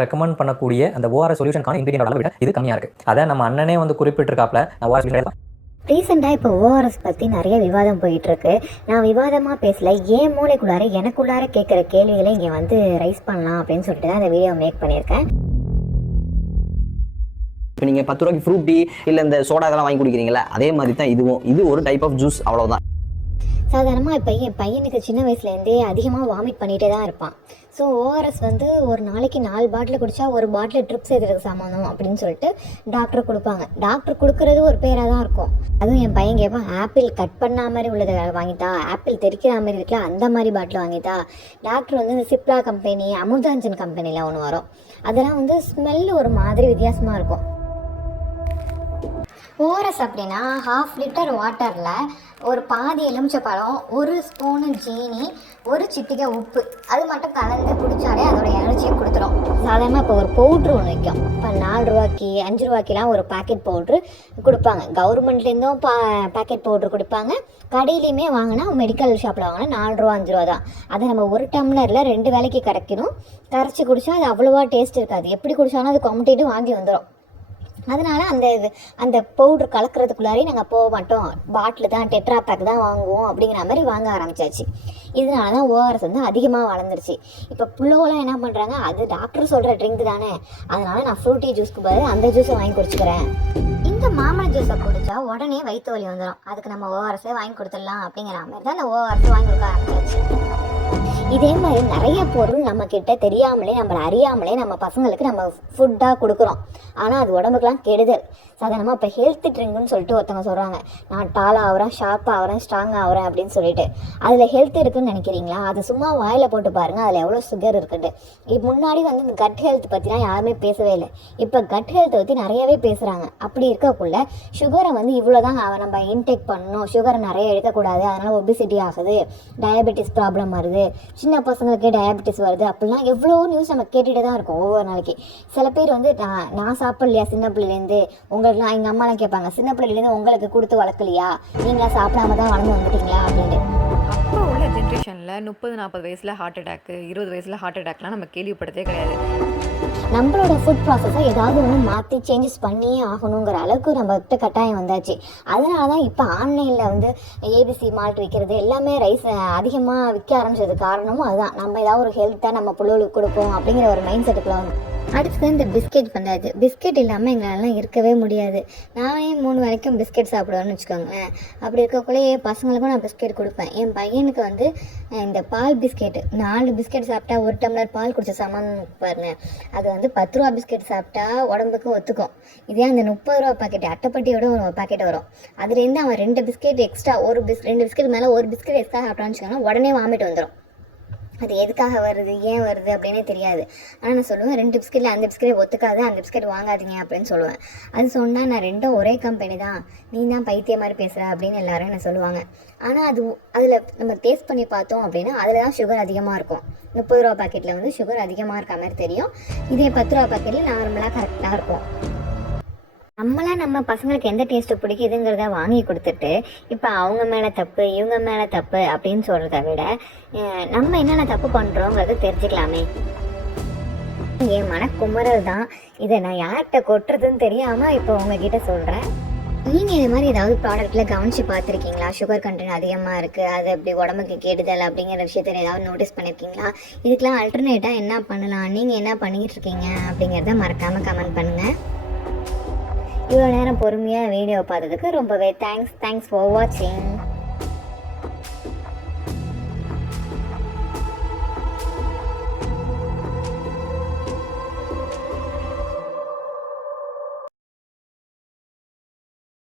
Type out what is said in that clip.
Recommend பண்ணக்கூடிய அந்த ORS சொல்யூஷனுக்கான ingredient அளவு விட இது கம்மியாக இருக்குது. அதை நம்ம அண்ணனே வந்து குறிப்பிட்டிருக்காப்ல. நான் ஓஆர்எஸ் ரீசெண்டாக இப்போ ஓஆர்எஸ் பற்றி நிறைய விவாதம் போயிட்டுருக்கு. நான் விவாதமாக பேசல, ஏன் மூளைக்குள்ளார எனக்குள்ளார கேட்குற கேள்விகளை இங்கே வந்து ரைஸ் பண்ணலாம் அப்படின்னு சொல்லிட்டு தான் இந்த வீடியோ மேக் பண்ணியிருக்கேன். இப்போ நீங்கள் 10 ரூபாய்க்கு ஃப்ரூட் டீ இல்லை இந்த சோடா இதெல்லாம் வாங்கி குடிக்கிறீங்களா, அதே மாதிரி தான் இதுவும். இது ஒரு டைப் ஆஃப் ஜூஸ், அவ்வளோதான். சாதாரணமாக இப்போ என் பையனுக்கு சின்ன வயசுலேருந்தே அதிகமாக வாமிட் பண்ணிகிட்டே தான் இருப்பான். ஸோ ஓஆர்எஸ் வந்து ஒரு நாளைக்கு 4 பாட்டில் குடித்தா ஒரு பாட்டில் ட்ரிப்ஸ் எதுக்கு சம்மந்தம் அப்படின்னு சொல்லிட்டு டாக்டர் கொடுப்பாங்க. டாக்டர் கொடுக்குறது ஒரு பேராக தான் இருக்கும். அதுவும் என் பையன் கேட்பான், ஆப்பிள் கட் பண்ண மாதிரி உள்ளதை வாங்கிட்டா, ஆப்பிள் தெரிக்கிற மாதிரி இருக்குல்ல அந்த மாதிரி பாட்டில் வாங்கிட்டா. டாக்டர் வந்து இந்த சிப்லா கம்பெனி, அமுதாஞ்சன் கம்பெனியில் ஒன்று வரும், அதெல்லாம் வந்து ஸ்மெல் ஒரு மாதிரி வித்தியாசமாக இருக்கும். ஓஆர்எஸ் அப்படின்னா 1/2 லிட்டர் வாட்டரில் ஒரு பாதி எலுமிச்சப்பழம், 1 ஸ்பூனு ஜீனி, 1 சிட்டிகை உப்பு, அது மட்டும் கலந்து குடித்தாலே அதோட எனர்ஜியை கொடுத்துரும். சாதாரணமாக இப்போ ஒரு பவுட்ரு ஒன்று வைக்கும். இப்போ 4 ரூபாய்க்கு 5 ரூபாய்க்கெலாம் ஒரு பேக்கெட் பவுட்ரு கொடுப்பாங்க. கவர்மெண்ட்லேருந்தும் பேக்கெட் பவுட்ரு கொடுப்பாங்க. கடையிலையுமே வாங்கினா, மெடிக்கல் ஷாப்பில் வாங்கினா 4 ரூபா 5 ரூபா தான். அதை நம்ம ஒரு டம்ளரில் 2 வேளைக்கு கரைக்கணும். கரைச்சி குடித்தா அது அவ்வளோவா டேஸ்ட் இருக்காது. எப்படி குடித்தாலும் அது கொமட்டிட்டு வாங்கி வந்துடும். அதனால் அந்த பவுட்ரு கலக்கிறதுக்குள்ளாரே நாங்கள் போக மாட்டோம், பாட்டில் தான், டெட்ரா பேக் தான் வாங்குவோம் அப்படிங்கிற மாதிரி வாங்க ஆரம்பிச்சாச்சு. இதனால தான் ஓஆர்எஸ் வந்து அதிகமாக வளர்ந்துருச்சு. இப்போ புள்ளோலாம் என்ன பண்ணுறாங்க, அது டாக்டர் சொல்கிற ட்ரிங்க் தானே, அதனால் நான் ஃப்ரூட்டி ஜூஸ்க்கு பதில் அந்த ஜூஸை வாங்கி குடிச்சிக்கிறேன். இந்த மாம்பழ ஜூஸை குடித்தா உடனே வயிற்று வலி வந்துடும், அதுக்கு நம்ம ஓஆர்எஸே வாங்கி கொடுத்துடலாம் அப்படிங்கிற மாதிரி தான் அந்த ஓஆர்எஸ் வாங்கி கொடுக்க ஆரம்பிச்சாச்சு. இதே மாதிரி நிறைய பொருள் நம்மக்கிட்ட தெரியாமலே, நம்மளை அறியாமலே நம்ம பசங்களுக்கு நம்ம ஃபுட்டாக கொடுக்குறோம். ஆனால் அது உடம்புக்கெலாம் கெடுதல். சாதாரணமாக இப்போ ஹெல்த் ட்ரிங்க்னு சொல்லிட்டு ஒருத்தவங்க சொல்கிறாங்க, நான் டால் ஆகிறேன், ஷார்ப் ஆகிறேன், ஸ்ட்ராங் ஆகிறேன் அப்படின்னு சொல்லிட்டு. அதில் ஹெல்த் இருக்குதுன்னு நினைக்கிறீங்களா? அது சும்மா வாயில் போட்டு பாருங்கள், அதில் எவ்வளோ சுகர் இருக்குன்ட்டு. இப்போ முன்னாடி வந்து இந்த கட் ஹெல்த் பற்றிலாம் யாருமே பேசவே இல்லை. இப்போ கட் ஹெல்த்தை பற்றி நிறையவே பேசுகிறாங்க. அப்படி இருக்கக்குள்ள சுகரை வந்து இவ்வளோ தான் நம்ம இன்டேக் பண்ணணும், சுகரை நிறைய எடுக்கக்கூடாது, அதனால் ஒபிசிட்டி ஆகுது, டயபெட்டிஸ் ப்ராப்ளம் வருது, சின்ன பசங்களுக்கே டயபெட்டிஸ் வருது, அப்படிலாம் எவ்வளோ நியூஸ் நம்ம கேட்டுகிட்டே தான் இருக்கோம் ஒவ்வொரு நாளைக்கு. சில பேர் வந்து நான் சாப்பிட்லையா சின்ன பிள்ளைலேருந்து, உங்களுக்குலாம் எங்கள் அம்மாலாம் கேட்பாங்க, சின்ன பிள்ளைலேருந்து உங்களுக்கு கொடுத்து வளர்க்கலையா, நீங்களாம் சாப்பிடாம தான் வளர்ந்து வந்துட்டீங்களா அப்படின்ட்டு. அப்போ உள்ள ஜென்ரேஷனில் 30-40 வயசில் ஹார்ட் அட்டாக்கு, 20 வயசில் ஹார்ட் அட்டாக்லாம் நம்ம கேள்விப்பட்டதே கிடையாது. நம்மளோட ஃபுட் ப்ராசஸை ஏதாவது ஒன்று மாற்றி சேஞ்சஸ் பண்ணியே ஆகணுங்கிற அளவுக்கு நம்மகிட்ட கட்டாயம் வந்தாச்சு. அதனால தான் இப்போ ஆன்லைனில் வந்து ஏபிசி மால்ட் விற்கிறது எல்லாமே ரைஸ் அதிகமாக விற்க ஆரம்பிச்சது காரணமும் அதுதான். நம்ம ஏதாவது ஒரு ஹெல்த்தாக நம்ம பிள்ளைகளுக்கு கொடுப்போம் அப்படிங்கிற ஒரு மைண்ட் செட்டுக்குள்ள வந்து அடுத்து இந்த பிஸ்கெட் வந்தாச்சு. பிஸ்கெட் இல்லாமல் எங்களாலாம் இருக்கவே முடியாது. நானே 3 வேளைக்கும் பிஸ்கெட் சாப்பிடுவேன்னு வச்சுக்கோங்களேன். அப்படி இருக்கக்குள்ளேயே பசங்களுக்கும் நான் பிஸ்கெட் கொடுப்பேன். என் பையனுக்கு வந்து இந்த பால் பிஸ்கெட்டு 4 பிஸ்கெட் சாப்பிட்டா 1 டம்ளர் பால் குடிச்ச சமம் பாருங்க. அது வந்து 10 ரூபா பிஸ்கெட் சாப்பிட்டா உடம்புக்கு ஒத்துக்கும். இதே அந்த 30 ரூபா பாக்கெட் அட்டைப்பட்டியோட ஒரு பாக்கெட் வரும், அதுலேருந்து அவன் 2 பிஸ்கெட் எக்ஸ்ட்ரா, 2 பிஸ்கெட் மேலே 1 பிஸ்கெட் எக்ஸ்ட்ரா சாப்பிட்டான்னு வச்சுக்கோங்கன்னா உடனே வாமிட் வந்துடும். அது எதுக்காக வருது, ஏன் வருது அப்படின்னே தெரியாது. ஆனால் நான் சொல்லுவேன், 2 பிஸ்கெட்டில் அந்த பிஸ்கெட் ஒத்துக்காது, அந்த பிஸ்கெட் வாங்காதீங்க அப்படின்னு சொல்லுவேன். அது சொன்னால் நான் 2ம் ஒரே கம்பெனி தான், நீ தான் பைத்திய மாதிரி பேசுகிற அப்படின்னு எல்லாரும் என்ன சொல்லுவாங்க. ஆனால் அதில் நம்ம டேஸ்ட் பண்ணி பார்த்தோம் அப்படின்னா அதில் தான் சுகர் அதிகமாக இருக்கும். 30 ரூபா பாக்கெட்டில் வந்து சுகர் அதிகமாக இருக்க மாதிரி தெரியும். இதே 10 ரூபா பாக்கெட்டில் நார்மலாக கரெக்டாக இருக்கும். நம்மளாம் நம்ம பசங்களுக்கு எந்த டேஸ்ட்டு பிடிக்குதுங்கிறத வாங்கி கொடுத்துட்டு இப்போ அவங்க மேலே தப்பு, இவங்க மேலே தப்பு அப்படின்னு சொல்கிறத விட நம்ம என்னென்ன தப்பு பண்ணுறோங்கிறத தெரிஞ்சுக்கலாமே. என் மனக்குமரல் தான். இதை நான் யார்கிட்ட கொட்டுறதுன்னு தெரியாமல் இப்போ உங்ககிட்ட சொல்கிறேன். நீங்கள் இது மாதிரி ஏதாவது ப்ராடக்ட்டில் கவனித்து பார்த்துருக்கீங்களா? சுகர் கண்டென்ட் அதிகமாக இருக்குது, அது எப்படி உடம்புக்கு கெடுதல் அப்படிங்கிற விஷயத்தில் ஏதாவது நோட்டீஸ் பண்ணியிருக்கீங்களா? இதுக்கெலாம் அல்டர்னேட்டாக என்ன பண்ணலாம், நீங்கள் என்ன பண்ணிக்கிட்டு இருக்கீங்க அப்படிங்கிறத மறக்காமல் கமெண்ட் பண்ணுங்கள். இவ்வளோ நேரம் பொறுமையாக வீடியோ பார்த்ததுக்கு ரொம்பவே தேங்க்ஸ் ஃபார் வாட்சிங்.